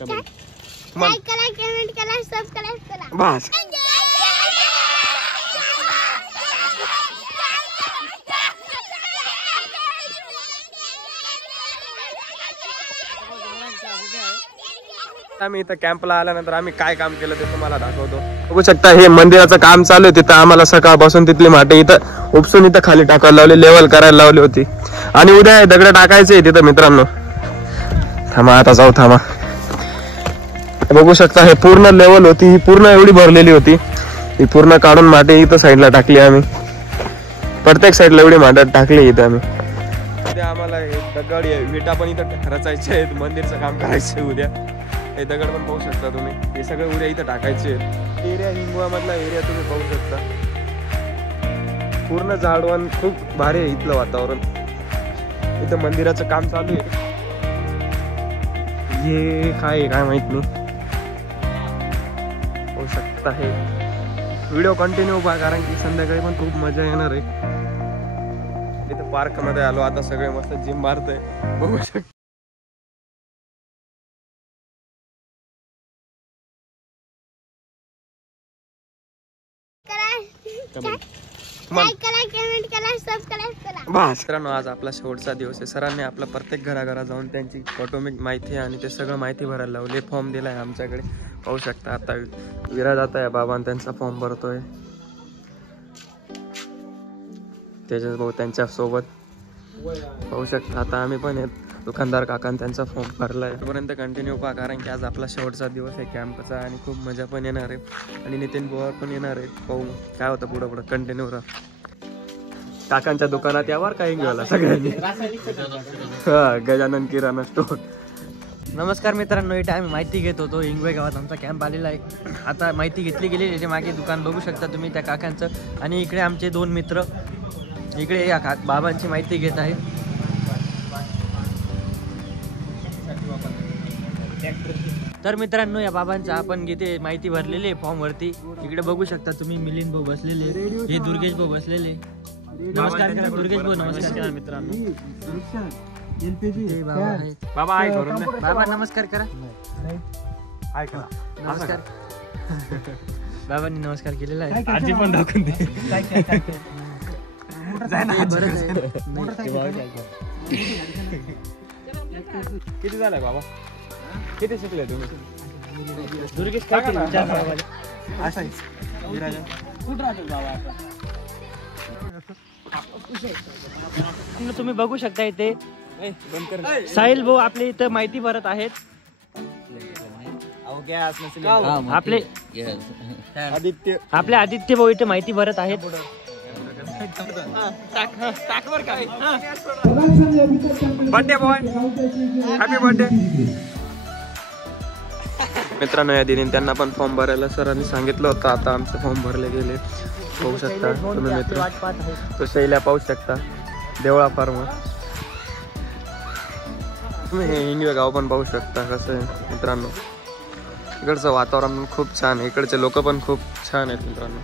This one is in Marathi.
लाईक करा, कमेंट करा, सबस्क्राइब करा बस. आम्ही इथं कॅम्पला आल्यानंतर आम्ही काय काम केलं ते तुम्हाला दाखवतो. बघू शकता हे मंदिराचं काम चालू आहे. तिथं आम्हाला सकाळपासून तिथली माटे इथं उपसून इथं खाली टाकायला लावली, लेवल करायला लावली होती. आणि उद्या दगड टाकायचे तिथं मित्रांनो. थांबा आता जाऊ, थांबा. बघू शकता हे पूर्ण लेवल होती, ही पूर्ण एवढी भरलेली होती. ही पूर्ण काढून माटे इथं साईडला टाकली आम्ही. प्रत्येक साईडला एवढी माटे टाकली इथं आम्ही. उद्या आम्हाला दगड विटा पण इथं रचायचे आहेत. मंदिरचं काम करायचं आहे उद्या. हे दगड पण पाहू शकता तुम्ही. हे सगळे उद्या इथं टाकायचे आहेत. एरिया हिंगोळा मधला एरिया तुम्ही पाहू शकता. पूर्ण झाडवण खूप भारी आहे इथलं वातावरण. इथं मंदिराचं काम चालू आहे. हे काय माहित नाही. होऊ शकता हे व्हिडिओ कंटिन्यू पहा, कारण की संध्याकाळी पण खूप मजा येणार आहे. इथं पार्क मध्ये आलो आता, सगळे मस्त जिम मारतोय बघू शकता. मित्रांनो आज आपला शेवटचा दिवस आहे. सरांनी आपला प्रत्येक घराघरा जाऊन त्यांची कौटुंबिक माहिती आणि ते सगळं माहिती भरायला लावली. फॉर्म दिलाय आमच्याकडे पाहू शकता. आता विराज आता या बाबा त्यांचा फॉर्म भरतोय. तेजस भाऊ त्यांच्या सोबत पाहू शकता. आता आम्ही पण दुकानदार काका त्यांचा फॉर्म भरलाय. तोपर्यंत कंटिन्यू पहा, कारण की आज आपला शेवटचा दिवस आहे कॅम्पचा आणि खूप मजा पण येणार आहे. आणि नितीन बुवा पण येणार आहे. पाहू काय होतं पुढं पुढं. कंटिन्यू राहा. काकांच्या दुकानात यावर काही गेला सगळ्यांनी. गजानन किराणा स्टोर. नमस्कार मित्रांनो, इथे आम्ही माहिती घेत होतो. हिंगवे गावात आमचा कॅम्प आलेला आहे. आता माहिती घेतली गेली. याच्या मागे दुकान बघू शकता तुम्ही त्या काकांचं. आणि इकडे आमचे दोन मित्र इकडे या बाबांची माहिती घेत आहे. तर मित्रांनो या बाबांचा आपण घेते माहिती भरलेली आहे फॉर्म वरती. इकडे बघू शकता तुम्ही मिलिंद भाऊ बसलेले, हे दुर्गेश भाऊ बसलेले. नमस्कार करा दुर्गेश भाऊ. नमस्कार मित्रांनो. बाबा नमस्कार करा. नमस्कार. बाबांनी नमस्कार केलेला आहे. आजी पण दाखवून दे. किती झालाय बाबा? किती शिकले तुम्ही? दुर्गेश काय केलं विचार बाबा. तुम्ही बघू शकता इथे साहिल भाऊ आपले इथं माहिती भरत आहेत. आपले आदित्य भाऊ इथे माहिती भरत आहेत. Birthday boy, happy birthday. मित्रांनो या दिनी त्यांना पण फॉर्म भरायला सरांनी सांगितलं होतं. आता आमचे फॉर्म भरले गेले. पाहू शकता तुम्ही मित्र. तो शैल्या पाहू शकता. देवळा फार्म. तुम्ही हे हिंगवे गाव पण पाहू शकता कसं आहे मित्रांनो. इकडचं वातावरण खूप छान आहे. इकडचे लोक पण खूप छान आहेत मित्रांनो.